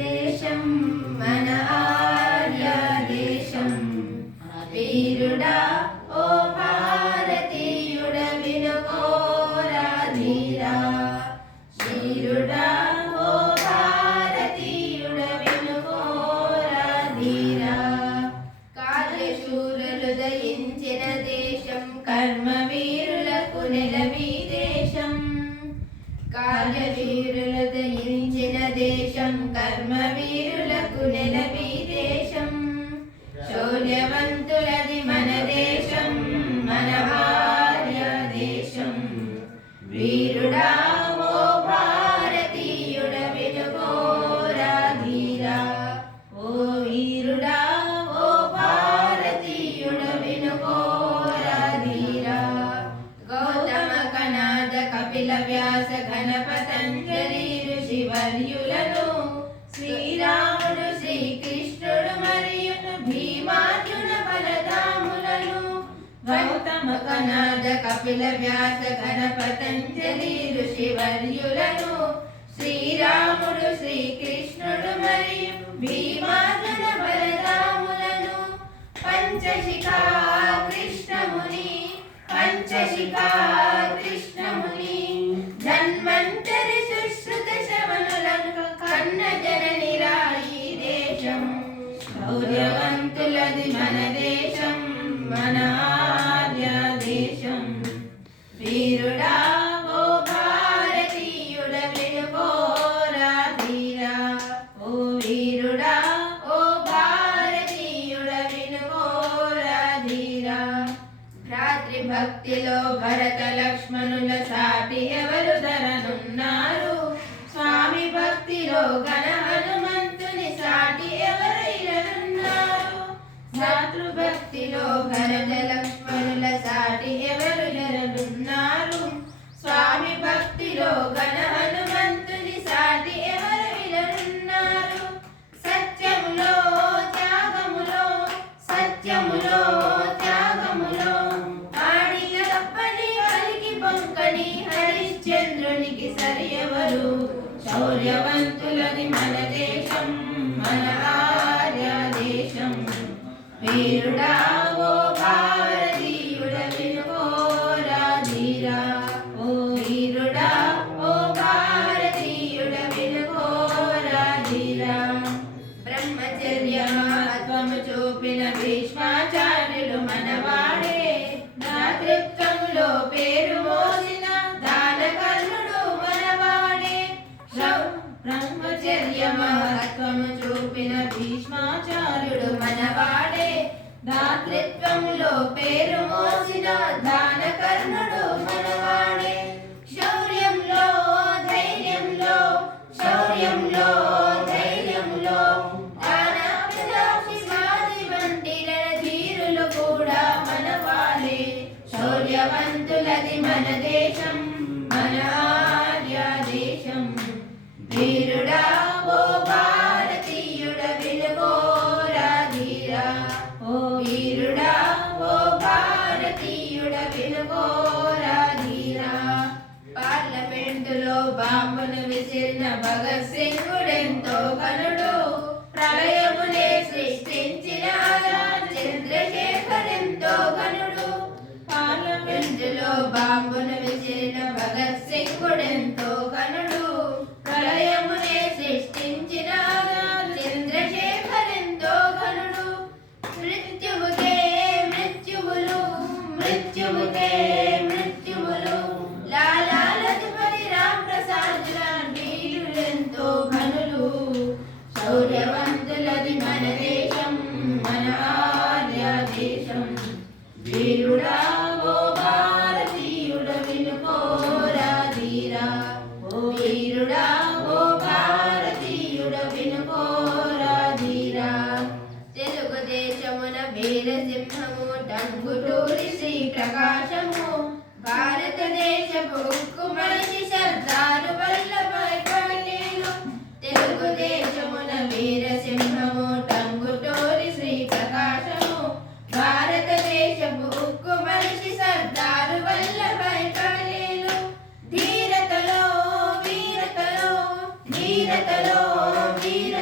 దేశం మన ఆర్య దేశం వీరుడా ఓ భారతీయుడ వినుకోరా ధీరా వీరుడా ఓ భారతీయుడ వినుకోరా ధీరా కార్యశూరులు దయించిన దేశం కర్మవీరులకు నెలవీ దేశం కార్యవీరులు దయించిన దేశం కర్మవీరులకు నెలవీ దేశం శౌర్యవంతులది మన దేశం మన ఆర్య దేశం వీరుడా ఓ భారతీయుడ వినుకోరా ధీరా ఓ వీరుడా ఓ భారతీయుడ వినుకోరా ధీరా గౌతమ కనాద కపిల వ్యాస ఘన పతంజలి ఋషివర్యులను శ్రీరాముడు శ్రీకృష్ణుడు మరియు భీమార్జున బలరాములను గౌతమ కనాద కపిల వ్యాస ఘన పతంజలి ఋషివర్యులను శ్రీరాముడు శ్రీకృష్ణుడు మరియు భీమార్జున బలరాములను పంచశిఖా కృష్ణముని పంచశిఖా కృష్ణముని ధన్వంతరి సుశ్రుత శవనులను కన్న జనని రాయి దేశం శౌర్యవంతులది మన దేశం మన ఆర్య దేశం వీరుడా ఓ భారతీయుడ వినుకోరా ధీరా ఓ వీరుడా ఓ భారతీయుడ వినుకోరా ధీరా రాత్రి భక్తిలో భరత లక్ష్మణుల సాటి ఎవరు ధరనున్నారు స్వామి భక్తిలో ఘన హనుమంతుని సాటి ఎవరైనన్నారు మాతృభక్తిలో భరత లక్ష్మణుల సాటి ఎవరు ధరనున్నారు స్వామి భక్తిలో ఘన హనుమంతుని సాటి ఎవరు విననున్నారు సత్యములో త్యాగములో సత్యములో త్యాగములో ఆడిన తప్పని వారికి పొంకని హరిశ్చంద్రునికి సరి ఎవరు శౌర్యవంతులని మన దేశం మన ఆర్య దేశం వీరుడా ఓ భారతీయుడ వినుకోరా ధీరా ఓ వీరుడా ఓ భారతీయుడ వినుకోరా ధీరా బ్రహ్మచర్య మహత్వము చూపిన భీష్మాచార్యులు మనవాడే దాతృత్వములో పేరు మోసిన దానకర్ణుడు మనవాడే బ్రహ్మచర్య మహత్వము చూపిన భీష్మాచార్యుడు మనవాడే దాతృత్వములో పేరు మోసిన దానకర్ణుడు మనవాడే శౌర్యంలో ధైర్యంలో శౌర్యంలో ధైర్యంలో ధీరులు కూడా మనవాడే శౌర్యవంతులది మన దేశం మన ఆర్య దేశం వీరుడా ఓ భారతీయుడ వినుకోరా ధీరా ఓ వీరుడా ఓ భారతీయుడ వినుకోరా ధీరా పార్లమెంటులో బాంబును విసిరిన భగత్ సింగుడెంతో ఘనుడు ప్రళయమునే సృష్టించిన చంద్రశేఖర్ ఎంతో ఘనుడు పార్లమెంటులో బాంబును విసిరిన భగత్ సింగుడెంతో ఘనుడు ప్రళయమునే సృష్టించిన చంద్రశేఖర్ ఎంతో ఘనుడు మృత్యువుకే మృత్యువులు మృత్యువుకే మృత్యువులు లాలా లజపతి రామ్ ప్రసాద్ లాంటి వీరులెంతో ఘనులు శౌర్యవంతులది మన దేశం మన ఆర్య దేశం వీరుడా ఓ భారతీయుడ వినుకోరా ధీరా ఓ వీరుడా ఓ భారతీయుడ వినుకోరా ధీరా తెలుగుదేశమున వీరసింహము టంగుటూరి శ్రీ ప్రకాశము భారతదేశపు ఉక్కు మనిషి సర్దారు వల్లభాయ్ పటేలు తెలుగుదేశమున వీరసింహము టంగుటూరి శ్రీ ప్రకాశము భారతదేశపు ఉక్కు మనిషి సర్దారు వల్లభాయ్ పటేలు ధీరతలో వీరతలో ధీరతలో వీర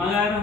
అమ్మగారు